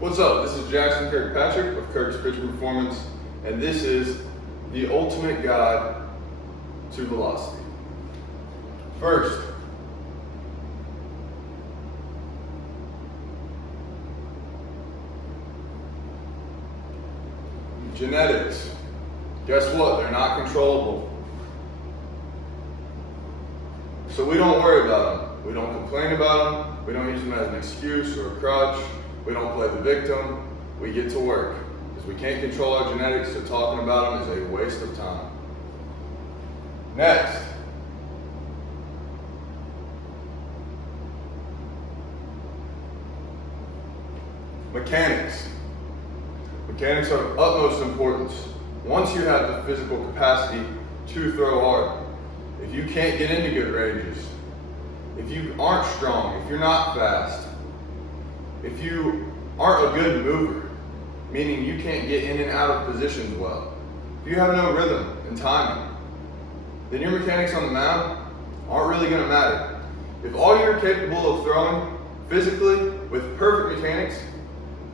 What's up? This is Jackson Kirkpatrick of kirkspitchingperformance, and this is the ultimate guide to velocity. First, genetics. Guess what? They're not controllable. So we don't worry about them. We don't complain about them. We don't use them as an excuse or a crutch. We don't play the victim. We get to work. Because we can't control our genetics, so talking about them is a waste of time. Next. Mechanics. Mechanics are of utmost importance. Once you have the physical capacity to throw hard, if you can't get into good ranges, if you aren't strong, if you're not fast, if you aren't a good mover, meaning you can't get in and out of positions well, if you have no rhythm and timing, then your mechanics on the mound aren't really going to matter. If all you're capable of throwing physically with perfect mechanics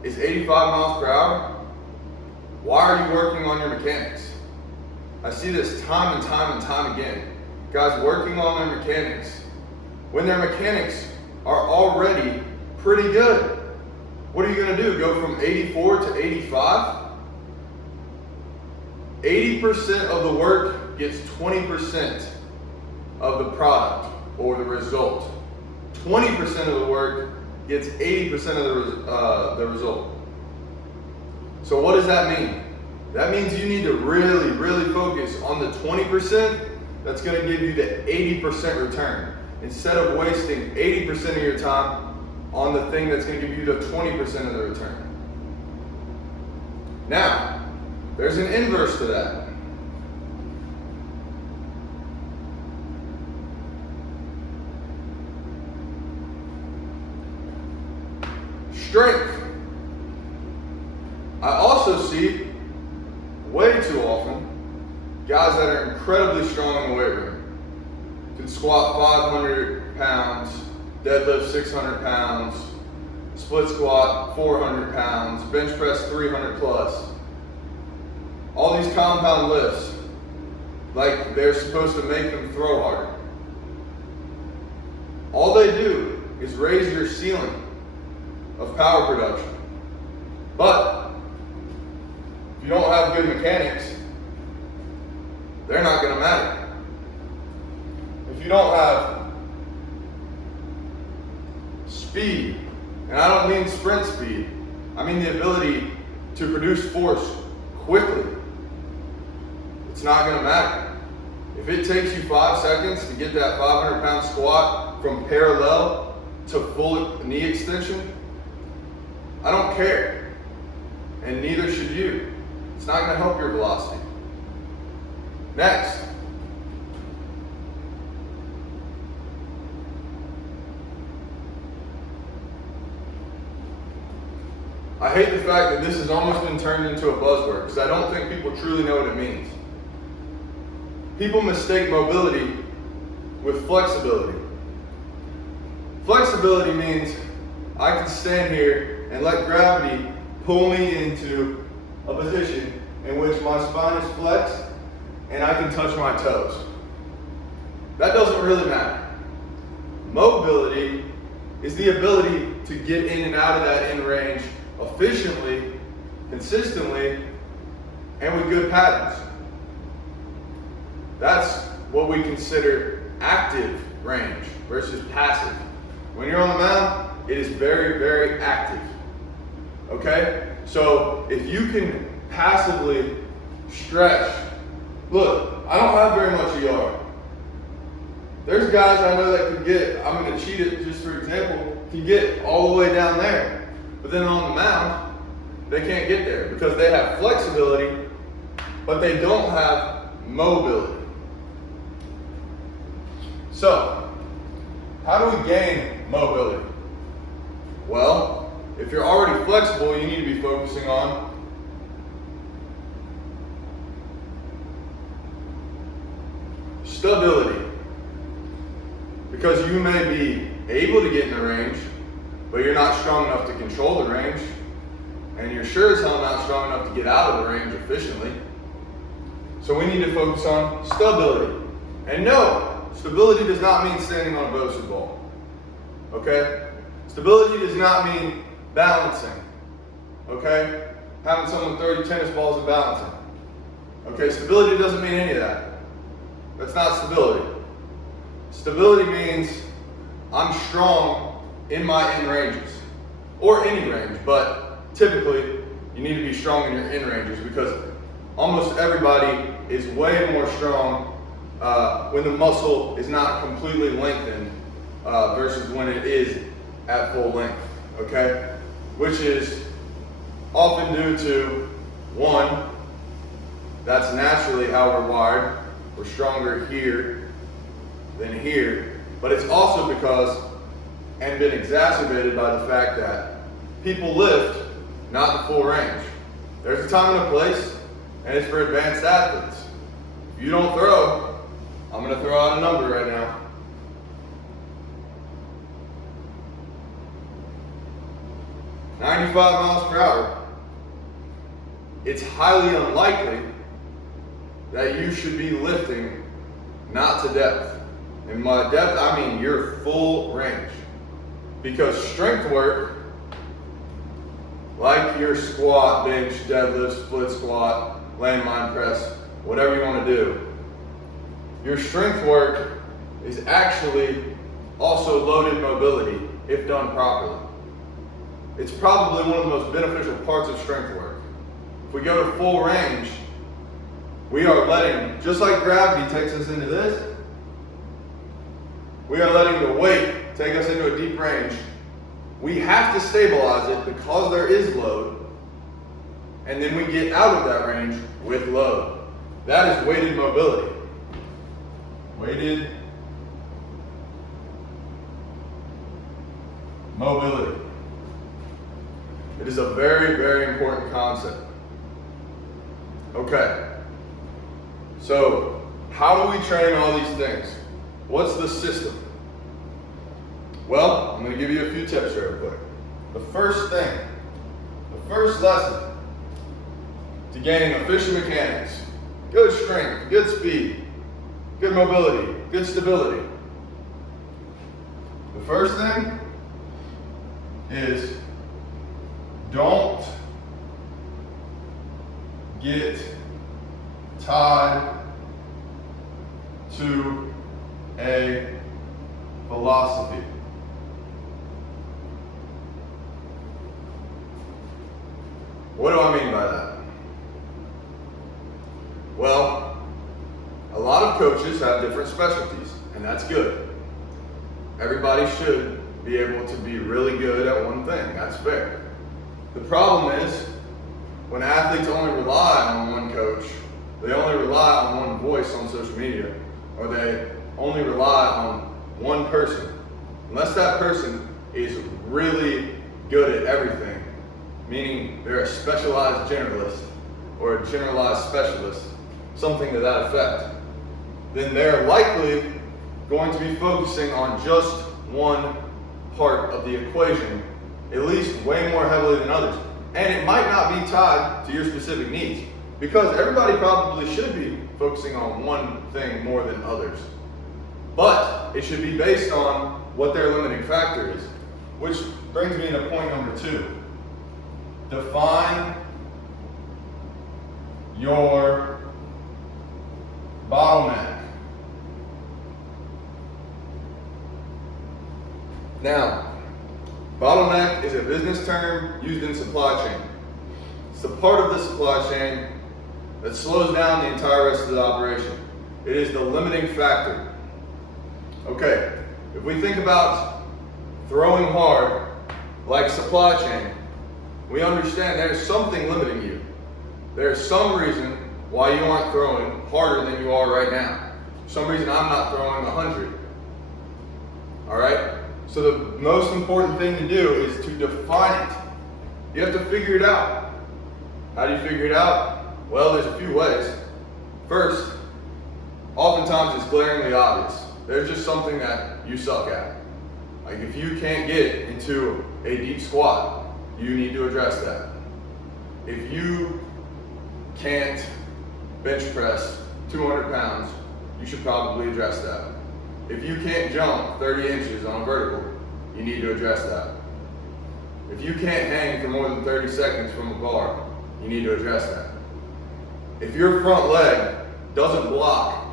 is 85 miles per hour, why are you working on your mechanics? I see this time and time again. Guys working on their mechanics when their mechanics are already pretty good. What are you going to do? Go from 84 to 85? 80% of the work gets 20% of the product or the result. 20% of the work gets 80% of the result. So what does that mean? That means you need to really focus on the 20% that's going to give you the 80% return, instead of wasting 80% of your time on the thing that's going to give you the 20% of the return. Now, there's an inverse to that. Strength. I also see way too often guys that are incredibly strong in the weight room, can squat 500 pounds, deadlift 600 pounds, split squat 400 pounds, bench press 300 plus. All these compound lifts, like they're supposed to make them throw harder. All they do is raise your ceiling of power production. But if you don't have good mechanics, they're not going to matter. If you don't have speed, and I don't mean sprint speed, I mean the ability to produce force quickly, it's not going to matter. If it takes you 5 seconds to get that 500-pound squat from parallel to full knee extension, I don't care, and neither should you. It's not going to help your velocity. Next. I hate the fact that this has almost been turned into a buzzword, because I don't think people truly know what it means. People mistake mobility with flexibility. Flexibility means I can stand here and let gravity pull me into a position in which my spine is flexed and I can touch my toes. That doesn't really matter. Mobility is the ability to get in and out of that in range efficiently, consistently, and with good patterns. That's what we consider active range versus passive. When you're on the mound, it is very active. Okay? So if you can passively stretch, look, I don't have very much yard. There's guys I know that could get, I'm going to cheat it just for example, can get all the way down there. But then on the mound, they can't get there because they have flexibility, but they don't have mobility. So, how do we gain mobility? Well, if you're already flexible, you need to be focusing on stability. Because you may be able to get in the range, but you're not strong enough to control the range. and you're sure as hell not strong enough to get out of the range efficiently. So we need to focus on stability. And no, stability does not mean standing on a BOSU ball. Okay? Stability does not mean balancing. Okay? Having someone throw you tennis balls and balancing. Okay? Stability doesn't mean any of that. That's not stability. Stability means I'm strong in my in ranges. Or any range, but typically you need to be strong in your in ranges because almost everybody is way more strong when the muscle is not completely lengthened versus when it is at full length, okay? Which is often due to, one, that's naturally how we're wired. We're stronger here than here, but it's also because, and been exacerbated by the fact that people lift not the full range. There's a time and a place, and it's for advanced athletes. If you don't throw, I'm gonna throw out a number right now. "95 miles per hour. It's highly unlikely that you should be lifting not to depth. And by depth, I mean your full range. Because strength work, like your squat, bench, deadlift, split squat, landmine press, whatever you want to do, your strength work is actually also loaded mobility if done properly. It's probably one of the most beneficial parts of strength work. If we go to full range, we are letting, just like gravity takes us into this, we are letting the weight take us into a deep range. We have to stabilize it because there is load, and then we get out of that range with load. That is weighted mobility. Weighted mobility. It is a very, very important concept. Okay, so how do we train all these things? What's the system? Well, I'm going to give you a few tips real quick. The first thing, the first lesson to gaining efficient mechanics, good strength, good speed, good mobility, good stability. The first thing is don't get tied to a philosophy. What do I mean by that? Well, a lot of coaches have different specialties, and that's good. Everybody should be able to be really good at one thing. That's fair. The problem is, when athletes only rely on one coach, they only rely on one voice on social media, or they only rely on one person. Unless that person is really good at everything, meaning they're a specialized generalist or a generalized specialist, something to that effect, then they're likely going to be focusing on just one part of the equation, at least way more heavily than others. And it might not be tied to your specific needs, because everybody probably should be focusing on one thing more than others. But it should be based on what their limiting factor is, which brings me to point number 2. Define your bottleneck. Now, bottleneck is a business term used in supply chain. It's the part of the supply chain that slows down the entire rest of the operation. It is the limiting factor. Okay, if we think about throwing hard like supply chain, we understand there's something limiting you. There's some reason why you aren't throwing harder than you are right now. For some reason I'm not throwing 100. All right? So the most important thing to do is to define it. You have to figure it out. How do you figure it out? Well, there's a few ways. First, oftentimes it's glaringly obvious. There's just something that you suck at. Like if you can't get into a deep squat, you need to address that. if you can't bench press 200 pounds, you should probably address that. If you can't jump 30 inches on a vertical, you need to address that. If you can't hang for more than 30 seconds from a bar, you need to address that. If your front leg doesn't block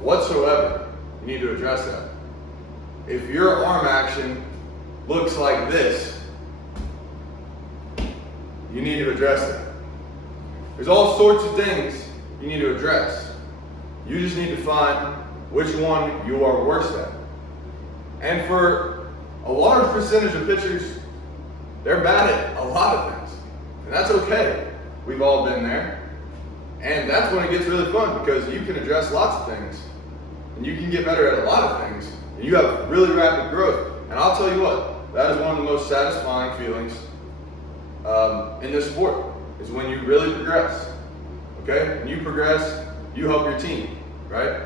whatsoever, you need to address that. If your arm action looks like this, you need to address that. There's all sorts of things you need to address. You just need to find which one you are worse at. And for a large percentage of pitchers, they're bad at a lot of things. And that's okay. We've all been there. And that's when it gets really fun, because you can address lots of things. And you can get better at a lot of things. And you have really rapid growth. And I'll tell you what, that is one of the most satisfying feelings in this sport, is when you really progress. Okay? When you progress, you help your team, right?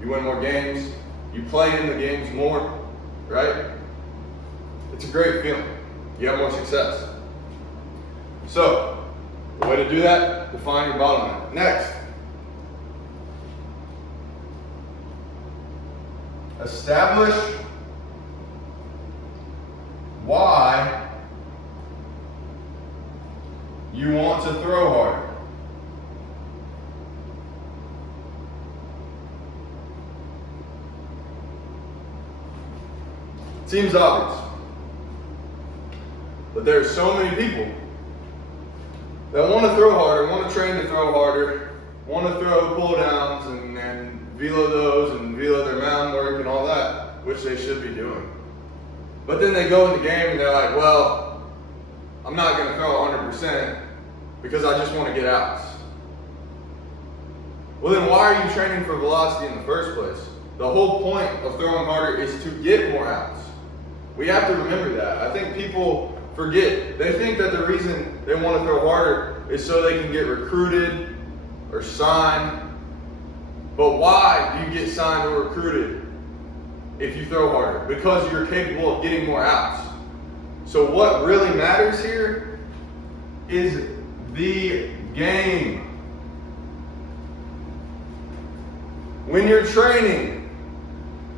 You win more games, you play in the games more, right? It's a great feeling. You have more success. So, the way to do that, define your bottleneck. Next, establish why you want to throw harder. Seems obvious, but there are so many people that want to throw harder, want to train to throw harder, want to throw pull downs and velo those and velo their mound work and all that, which they should be doing. But then they go in the game and they're like, well, I'm not going to throw 100% because I just want to get outs. Well, then why are you training for velocity in the first place? The whole point of throwing harder is to get more outs. We have to remember that. I think people forget. They think that the reason they want to throw harder is so they can get recruited or signed. But why do you get signed or recruited if you throw harder? Because you're capable of getting more outs. So what really matters here is the game. When you're training,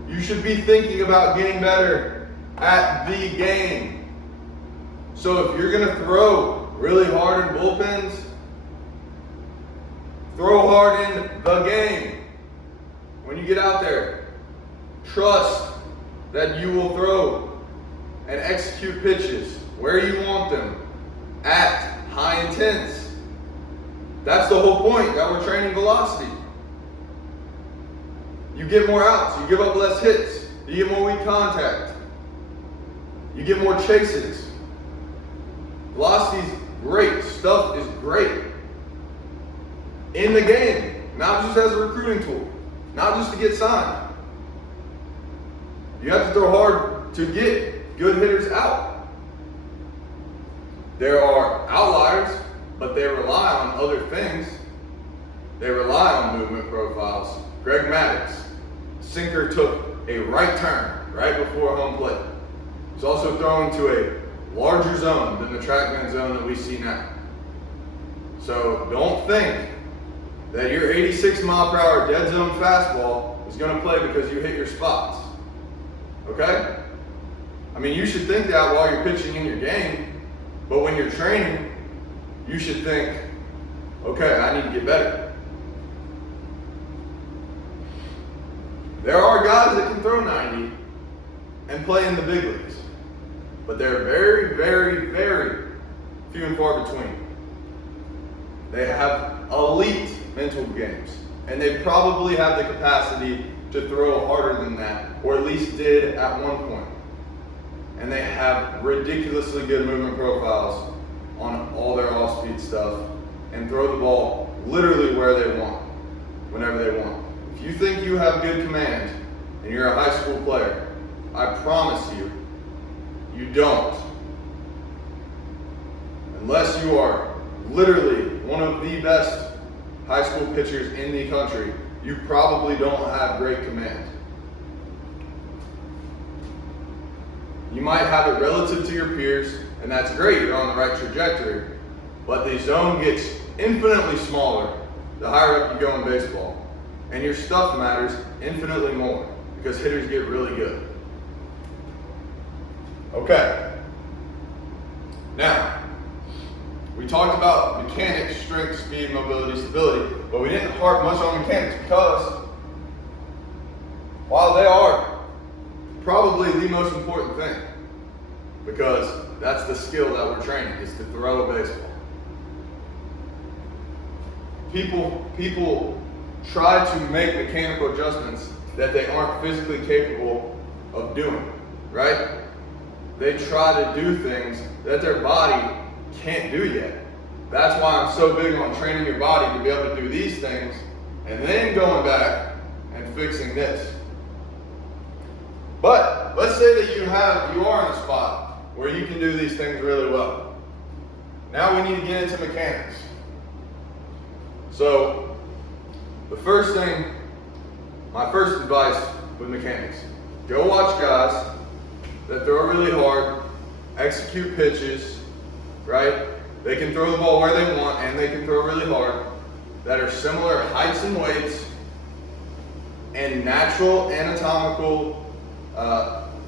you should be thinking about getting better at the game. So if you're going to throw really hard in bullpens, throw hard in the game. When you get out there, trust that you will throw and execute pitches where you want them at high intents. That's the whole point that we're training velocity. You get more outs, you give up less hits, you get more weak contact, you get more chases. Velocity's great, stuff is great in the game, not just as a recruiting tool, not just to get signed. You have to throw hard to get good hitters out. There are outliers, but they rely on other things. They rely on movement profiles. Greg Maddux, sinker took a right turn right before home plate. He's also throwing to a larger zone than the trackman zone that we see now. So don't think that your 86 mile per hour dead zone fastball is going to play because you hit your spots. Okay? I mean, you should think that while you're pitching in your game, but when you're training, you should think, okay, I need to get better. There are guys that can throw 90 and play in the big leagues, but they're very, very, very few and far between. They have elite mental games, and they probably have the capacity to throw harder than that, or at least did at one point. And they have ridiculously good movement profiles on all their off-speed stuff and throw the ball literally where they want, whenever they want. If you think you have good command and you're a high school player, I promise you, you don't. Unless you are literally one of the best high school pitchers in the country, you probably don't have great command. You might have it relative to your peers, and that's great, you're on the right trajectory, But the zone gets infinitely smaller the higher up you go in baseball. And your stuff matters infinitely more because hitters get really good. Okay. Now, we talked about mechanics, strength, speed, mobility, stability, but we didn't harp much on mechanics because while they are probably the most important thing, because that's the skill that we're training, is to throw a baseball. People try to make mechanical adjustments that they aren't physically capable of doing, right? They try to do things that their body can't do yet. That's why I'm so big on training your body to be able to do these things and then going back and fixing this. But let's say that you are in a spot where you can do these things really well. Now we need to get into mechanics. So the first thing, my first advice with mechanics, go watch guys that throw really hard, execute pitches, right? They can throw the ball where they want and they can throw really hard, that are similar heights and weights and natural anatomical,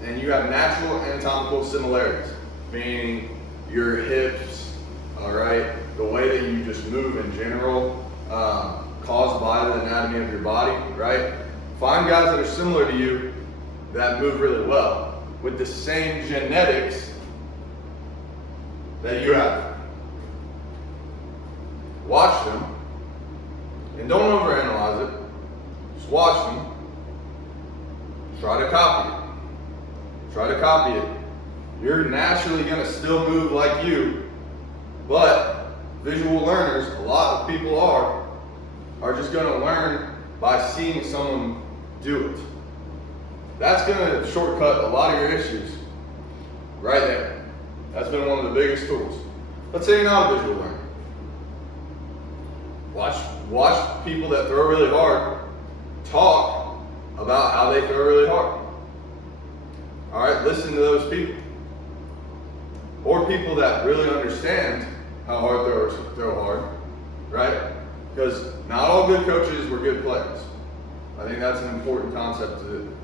and you have natural anatomical similarities, meaning your hips, all right, the way that you just move in general, caused by the anatomy of your body, right? Find guys that are similar to you that move really well with the same genetics that you have. Watch them and don't overanalyze it. Just watch them. Try to copy it. Try to copy it. You're naturally going to still move like you, but visual learners, a lot of people are just going to learn by seeing someone do it. That's going to shortcut a lot of your issues right there. That's been one of the biggest tools. Let's say you're not a visual learner. Watch people that throw really hard talk about how they throw really hard. All right, listen to those people. Or people that really understand how hard throwers throw hard, right? Because not all good coaches were good players. I think that's an important concept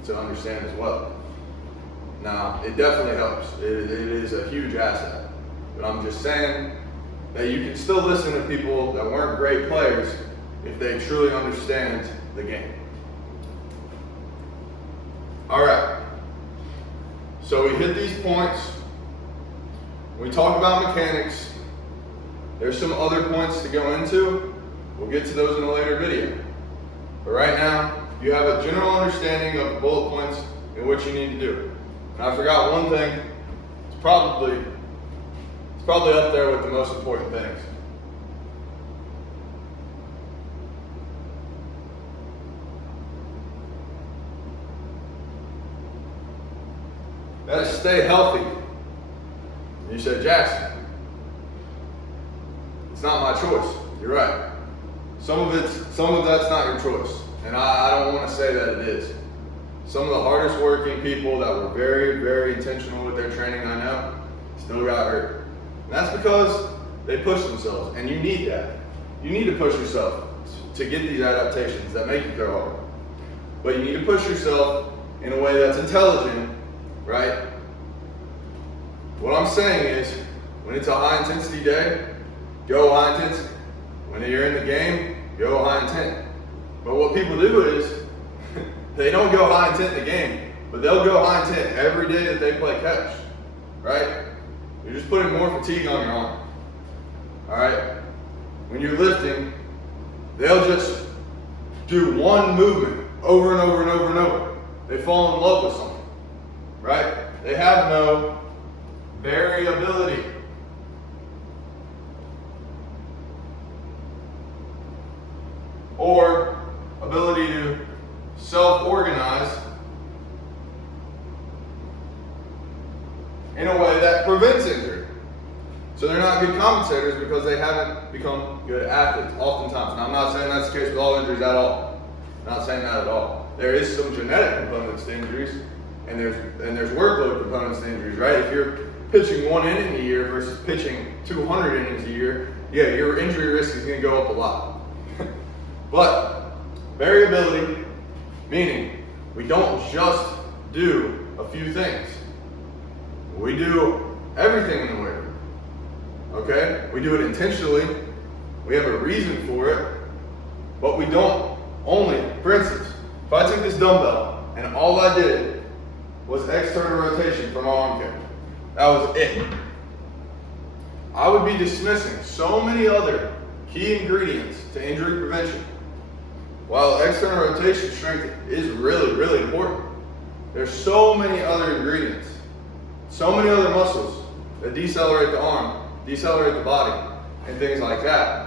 to understand as well. Now, it definitely helps. It is a huge asset. But I'm just saying that you can still listen to people that weren't great players if they truly understand the game. All right. So we hit these points. We talk about mechanics. There's some other points to go into. We'll get to those in a later video. But right now, you have a general understanding of the bullet points and what you need to do. And I forgot one thing. It's probably up there with the most important things. That is stay healthy. You said, Jackson, it's not my choice. You're right. Some of that's not your choice. And I don't want to say that it is. Some of the hardest working people that were very, very intentional with their training I know still got hurt. And that's because they push themselves, and you need that. You need to push yourself to get these adaptations that make you throw hard. But you need to push yourself in a way that's intelligent, right? What I'm saying is, when it's a high intensity day, go high intensity. When you're in the game, go high intent. But what people do is, they don't go high intent in the game, but they'll go high intent every day that they play catch, right? You're just putting more fatigue on your arm, all right? When you're lifting, they'll just do one movement over and over and over and over. They fall in love with something, right? They have no variability. Or ability to self-organize in a way that prevents injury. So they're not good compensators because they haven't become good athletes oftentimes. Now I'm not saying that's the case with all injuries at all. I'm not saying that at all. There is some genetic components to injuries and there's workload components to injuries, right? pitching 1 inning a year versus pitching 200 innings a year, yeah, your injury risk is going to go up a lot. But variability, meaning we don't just do a few things. We do everything in the weight room. Okay? We do it intentionally. We have a reason for it. But we don't only, for instance, if I took this dumbbell and all I did was external rotation from my arm kick, that was it, I would be dismissing so many other key ingredients to injury prevention. While external rotation strength is really, really important, there's so many other ingredients, so many other muscles that decelerate the arm, decelerate the body, and things like that.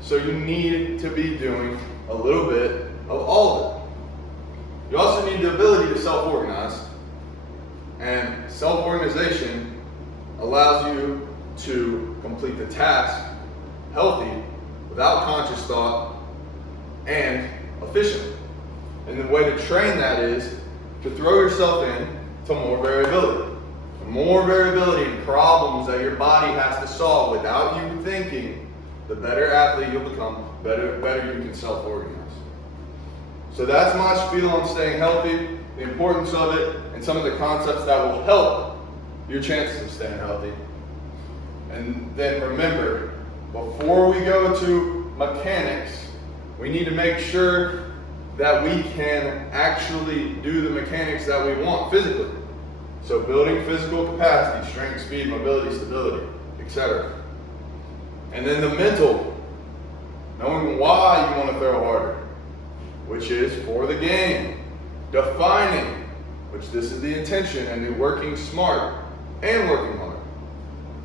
So you need to be doing a little bit of all of it. You also need the ability to self-organize, and self-organization allows you to complete the task healthy, without conscious thought, and efficiently. And the way to train that is to throw yourself in to more variability. The more variability in problems that your body has to solve without you thinking, the better athlete you'll become, better you can self-organize. So that's my spiel on staying healthy, the importance of it, and some of the concepts that will help your chances of staying healthy. And then remember, before we go to mechanics, we need to make sure that we can actually do the mechanics that we want physically. So building physical capacity, strength, speed, mobility, stability, etc. And then the mental, knowing why you want to throw harder, which is for the game. Defining, which this is the intention, and then working smart and working hard.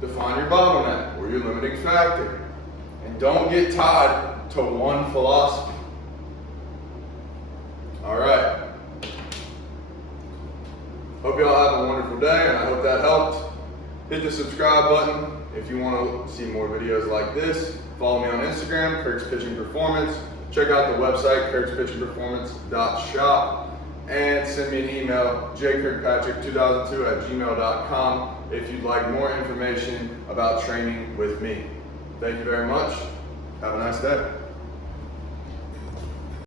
Define your bottleneck or your limiting factor. And don't get tied to one philosophy. All right. Hope you all have a wonderful day, and I hope that helped. Hit the subscribe button if you want to see more videos like this. Follow me on Instagram, kirkspitchingperformance. Check out the website, kirkspitchingperformance.shop, and send me an email, jkirkpatrick2002@gmail.com, if you'd like more information about training with me. Thank you very much. Have a nice day.